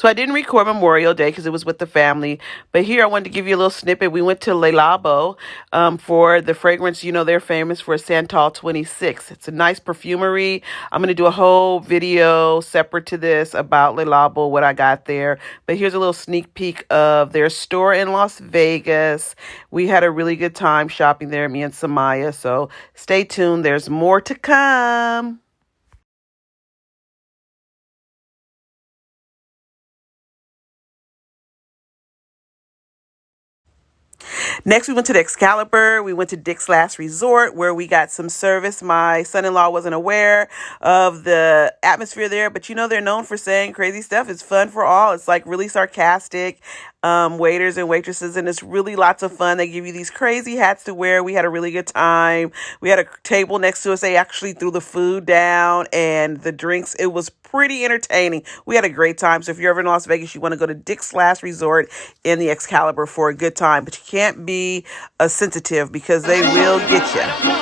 So I didn't record Memorial Day because it was with the family. But here I wanted to give you a little snippet. We went to Labo for the fragrance. You know, they're famous for Santal 26. It's a nice perfumery. I'm going to do a whole video separate to this about Labo, what I got there. But here's a little sneak peek of their store in Las Vegas. We had a really good time shopping there, me and Samaya. So stay tuned. There's more to come. Next, we went to the Excalibur. We went to Dick's Last Resort where we got some service. My son-in-law wasn't aware of the atmosphere there, but you know they're known for saying crazy stuff. It's fun for all. It's like really sarcastic waiters and waitresses, and it's really lots of fun. They give you these crazy hats to wear. We had a really good time. We had a table next to us. They actually threw the food down and the drinks. It was pretty entertaining. We had a great time. So if you're ever in Las Vegas, you want to go to Dick's Last Resort in the Excalibur for a good time, but you can't be sensitive because they will get you.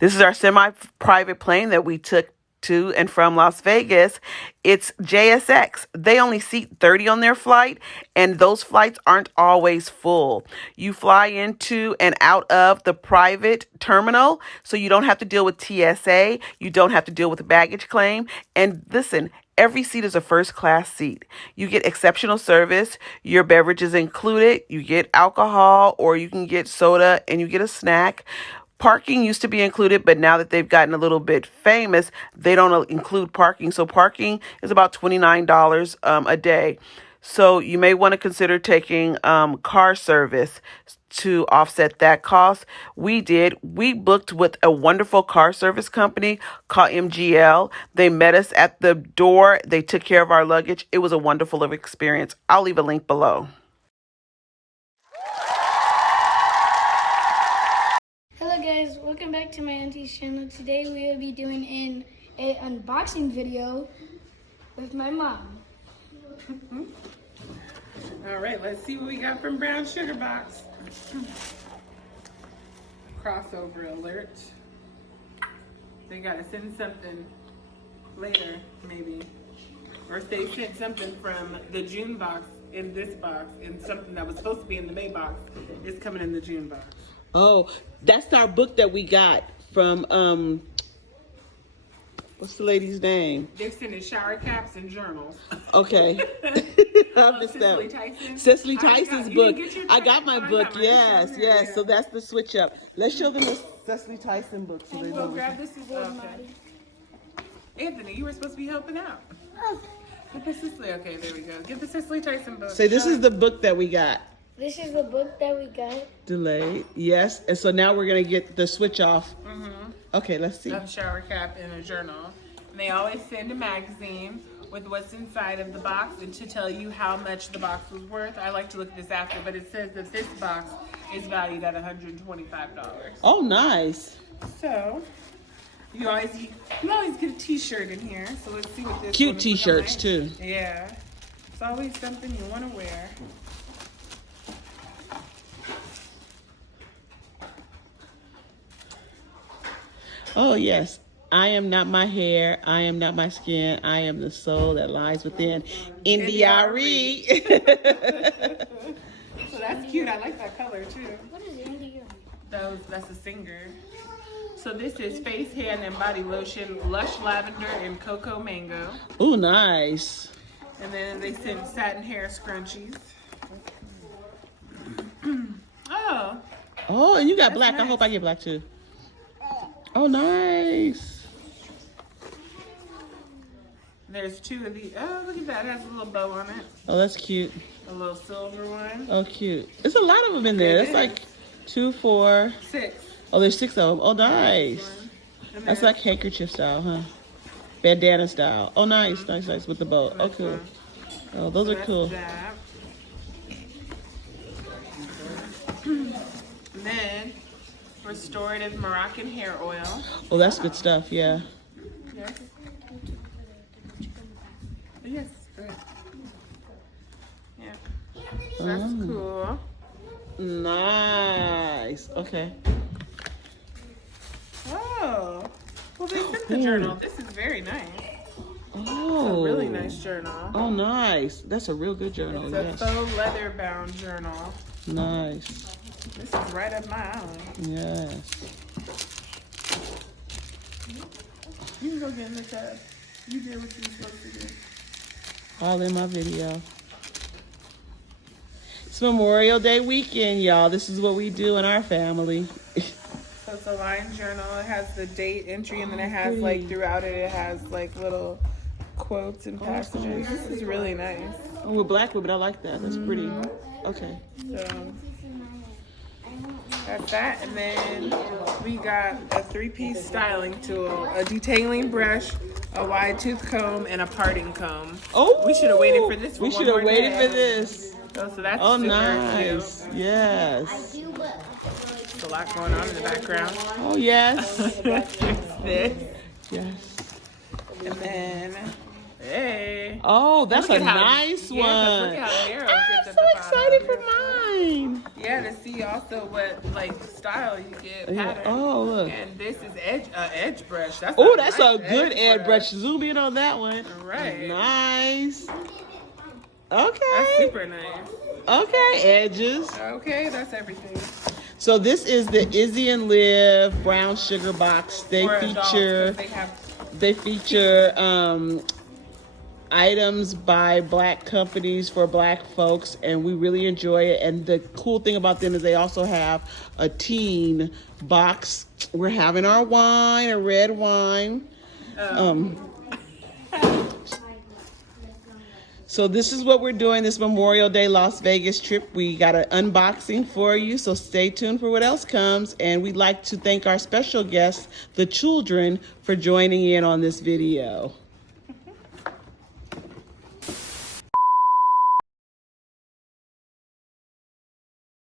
This is our semi-private plane that we took to and from Las Vegas. It's JSX. They only seat 30 on their flight, and those flights aren't always full. You fly into and out of the private terminal, so you don't have to deal with TSA. You don't have to deal with a baggage claim. And listen, every seat is a first class seat. You get exceptional service. Your beverage is included. You get alcohol, or you can get soda and you get a snack. Parking used to be included, but now that they've gotten a little bit famous, they don't include parking. So parking is about $29 a day. So you may want to consider taking car service to offset that cost. We did. We booked with a wonderful car service company called MGL. They met us at the door. They took care of our luggage. It was a wonderful experience. I'll leave a link below. back to my auntie's channel. Today we will be doing an unboxing video with my mom. All right, let's see what we got from Brown Sugar Box. Crossover alert. They gotta send something later, maybe. Or if they sent something from the June box in this box, and something that was supposed to be in the May box is coming in the June box. Oh, that's our book that we got from, what's the lady's name? They're sending shower caps and journals. Okay. Cicely Tyson? Cicely Tyson's book. I got my book, yes. yes. So that's the switch up. Let's show them the Cicely Tyson book. So they We'll know. grab this reward, Okay. Anthony, you were supposed to be helping out. Get the Cicely, okay, there we go. Get the Cicely Tyson book. Say, this is the book that we got. This is the book that we got. Delayed, yes. And so now we're going to get the switch off. Okay, let's see. A shower cap and a journal. And they always send a magazine with what's inside of the box and to tell you how much the box was worth. I like to look at this after, but it says that this box is valued at $125. Oh, nice. So you always get a t-shirt in here. So let's see what this Cute one is t-shirts, like. too. Yeah. It's always something you want to wear. Oh, yes. I am not my hair. I am not my skin. I am the soul that lies within. NDRE. So that's cute. I like that color too. What is Andy? That's a singer. So this is face, hand, and body lotion, Lush Lavender and Cocoa Mango. Oh, nice. And then they send satin hair scrunchies. Oh, Oh, and you got black. nice. I hope I get black too. Oh, nice. there's two of these. Oh, look at that. It has a little bow on it. Oh, that's cute. A little silver one. Oh, cute. There's a lot of them in there. It That's like is. 2, 4. 6. Oh, there's 6 of them. Oh, nice. And That's then- like handkerchief style, huh? Bandana style. Oh, nice, nice, with the bow. Oh, Nice cool. one. Oh, those are That's cool. that. And then restorative Moroccan hair oil. Oh, that's good stuff. Yeah. Yes. Yes. Good. Yeah. So that's Oh. cool. Nice. Okay. Oh. Well, they sent the journal. This is very nice. Oh. A really nice journal. Oh, nice. That's a real good journal. It's a Yes. faux leather bound journal. Nice. This is right up my alley. Yes. You can go get in the tub. You did what you were supposed to do. All in my video. It's Memorial Day weekend, y'all. This is what we do in our family. So it's a line journal. It has the date entry, and then it has pretty. like throughout it has like little quotes and passages. This is really nice. Oh, we're black, but I like that. That's pretty. Okay. So that's that, and then we got a 3-piece styling tool, a detailing brush, a wide tooth comb, and a parting comb. Oh, We should have waited for this. We should have waited for this. Oh, so that's Oh, super nice. cute. Yes. There's a lot going on in the background. Oh, yes. This, Yes. and then hey. Oh, that's Look a at how- nice yeah, 'cause one. look how narrow it I'm gets so at the bottom. excited for mine. Yeah, to see also what like style you get, Yeah. pattern. Oh, look. And this is edge brush. That's Oh, a that's nice a good edge brush. Zoom in on that one. Right. Nice. That's Okay. super nice. Okay, edges. Okay, that's everything. So this is the Izzy and Liv brown sugar box. They For adults, 'cause feature they have items by black companies for black folks, and we really enjoy it. And the cool thing about them is they also have a teen box. We're having our wine, a red wine. So this is what we're doing this Memorial Day Las Vegas trip. We got an unboxing for you, so stay tuned for what else comes. And we'd like to thank our special guests, the children, for joining in on this video.